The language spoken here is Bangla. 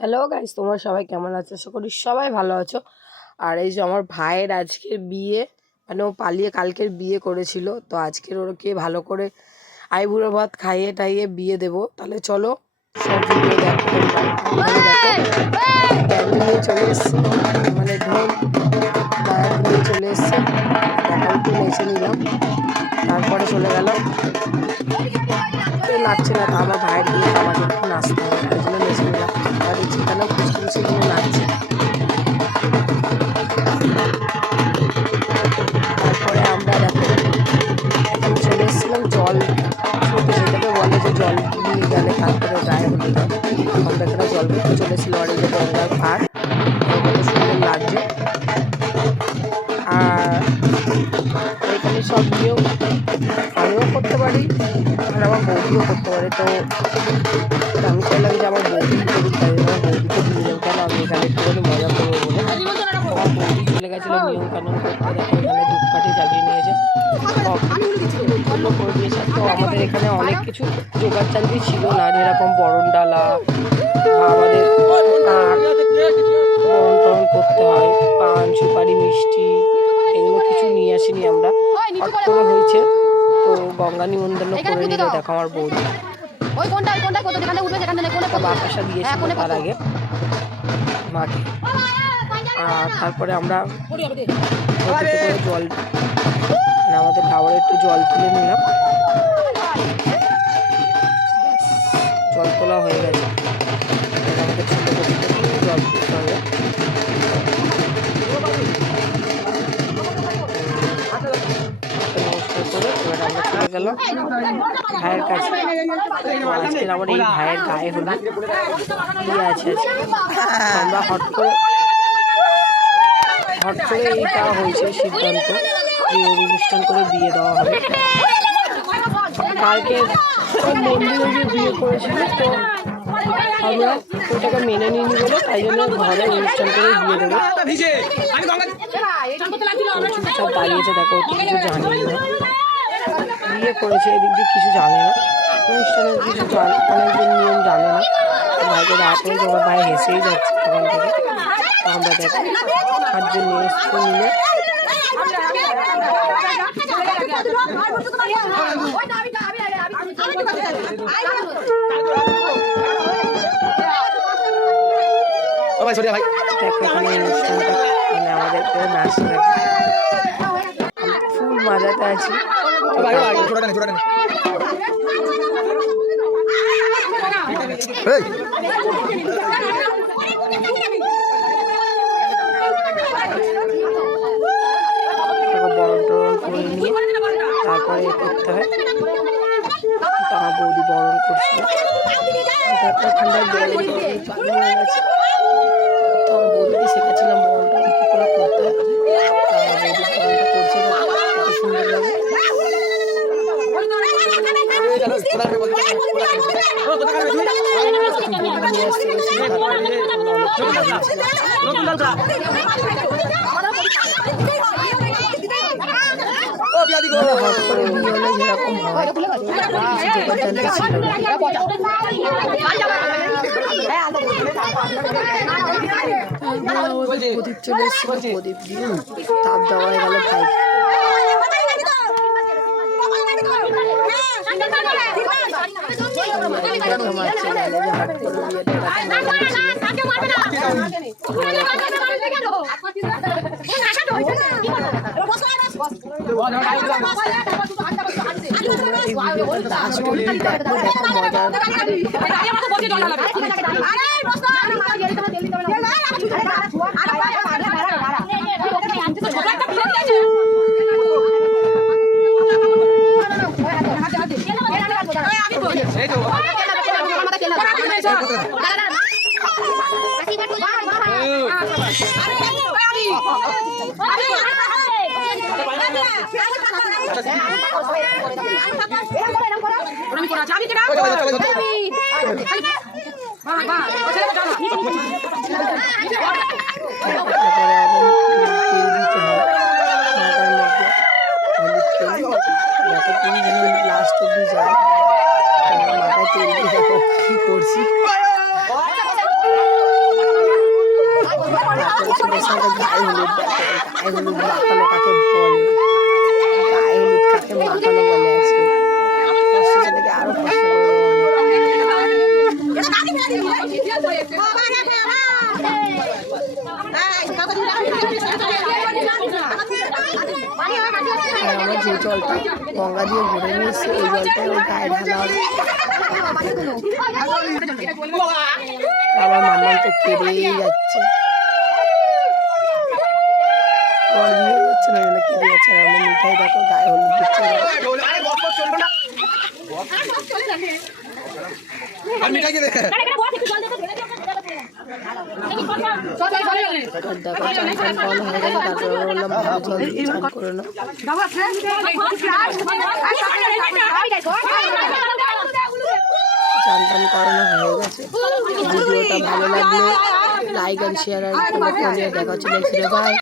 হ্যালো গাইস, তোমরা সবাই কেমন আছো? আশা করি সবাই ভালো আছো। আর এই যে আমার ভাইয়ের আজকের বিয়ে, মানে ও পালিয়ে কালকের বিয়ে করেছিল, তো আজকের ওকে ভালো করে আইবুড়ো ভাত খাইয়ে টাইয়ে বিয়ে দেবো। তাহলে চলো সব ভিডিও দেখো। তোমরা এখানে দেখো ব্যান্ড নিয়ে চলে এসছে, মানে ঢোল নায়ক নিয়ে চলে এসছে। দেখা একটু নেচে নিলাম, তারপরে চলে গেল। কেউ নাচছে না, তো আমার ভাইয়ের বিয়ে তো আমাকে একটু নাচতে হবে, তাই জন্য নেচে নিলাম। আর যেখানে খুশি খুশি নাচছে। তারপরে আমরা দেখো এখানে চলে এসেছিলাম জল ছুটে, যেটাকে বলে যে জল নিয়ে গেলে তারপরে গায়ে হলুদ হয়। আমরা এখানে জল করতে চলেছিলাম। আর এই যে গঙ্গার পাড় কত সুন্দর লাগছে। আর এখানে সব নিয়েও আমিও করতে পারি, আর আমার বৌদিও করতে পারে। তো আমি চাইলাম যে আমার বৌদি করুক, তাই আমার বৌদিকে দিয়ে দেবো, কেন আমি এখানে একটুখানি মজা করবো বলে। আমার বৌদি চলে গেছিলো নিয়ম কানুন করতে। দেখো এখানে ধূপকাঠি জ্বালিয়ে নিয়েছে, সব করে দিয়েছে। তো আমাদের এখানে অনেক কিছু জোগাড় জান্তি ছিল না, যেরকম বরণ ডালা বা আমাদের কাঠ বরণ টরণ করতে হয়, পান সুপারি মিষ্টি এগুলো কিছু নিয়ে আসিনি আমরা, হট করে হয়েছে। তো গঙ্গা নিমন্ত্রণ করে নিল। দেখো আমার বৌদি বাতাসা দিয়েছিল তার আগে মাকে। আর তারপরে আমরা জল, মানে আমাদের খাবারে একটু জল তুলে নিলাম। জল তোলা হয়ে গেছে, আমাদের ছোটো জল তুলতে হবে। নমস্কার করে এবার আমরা চলে গেলাম ভাইয়ের কাছে। আজকের আমার এই ভাইয়ের গায়ে হলুদ বিয়ে আছে। আমরা হট করে এইটা হয়েছে সিদ্ধান্ত যে অনুষ্ঠান করে বিয়ে দেওয়া হবে। কালকে মন্দিরে যে বিয়ে করেছিল, তো আমরা ওটাকে মেনে নিইনি বলে তাই জন্য ঘরে অনুষ্ঠান করে বিয়ে দেবো। চুপচাপ দাঁড়িয়েছে, দেখো কিছু জানেই না, বিয়ে করেছে এদিক দিয়ে কিছু জানে না, অনুষ্ঠানের কিছু অনেকজন নিয়ম জানে না। ভাইকে দাঁড়াতে আমার ভাই হেসেই যাচ্ছে ওখান থেকে। আমরা দেখো 8 জন নিয়ে এসছে মিলে। এখানে অনুষ্ঠানটা মানে আমাদের নাচতে ফুল মজাতে আছি। বরণ টরণ করে নিয়ে তারপরে করতে হয়। তো আমার বৌদি বরণ করছিল, ঠান্ডায় হয়ে গেছে। তো আমার বৌদিকে শেখাচ্ছিলাম বরণ টরণ কী করে করতে হয়। আমার বৌদি বরণটা করছে, কত সুন্দর লাগে। হট করে বিয়ে হলে যেরকম হয় প্রদীপ চলে এসেছিল, প্রদীপ দিয়ে তাপ দেওয়া হয়ে গেল ভাইকে। লাস্ট অব্দি যায় মাথায় তেল দিয়ে কি করছি। সাথে গায়ে হলুদ দেখো, গায়ে হলুদ মাখানো কাকে বলে, গায়ে হলুদ কাকে মাখানো বলে আজকে কষ্ট ছেলেকে আরো কষ্ট করে দেবো আমরা যে জলটা গঙ্গা দিয়ে ঘুরে নিয়ে এসছি ওই জলটা ওই গায়ে ঢালা হবে। আমার মাম্মা তো কেঁদেই যাচ্ছে, আমার বিয়ে হচ্ছে না, ওই জন্য কেঁদে যাচ্ছে। আর আমরা মিঠাই দেখো গায়ে হলুদ দিচ্ছে। দেখো চান টান করানো হয়ে গেছে, তারপরে বললাম ভালো জল দিয়ে চান করে নাও। চান টান করানো হয়ে গেছে। ভিডিওটা ভালো লাগলে লাইক অ্যান্ড শেয়ার আর কমেন্ট করে দেখা হচ্ছে নেক্সট ভিডিও। বাই।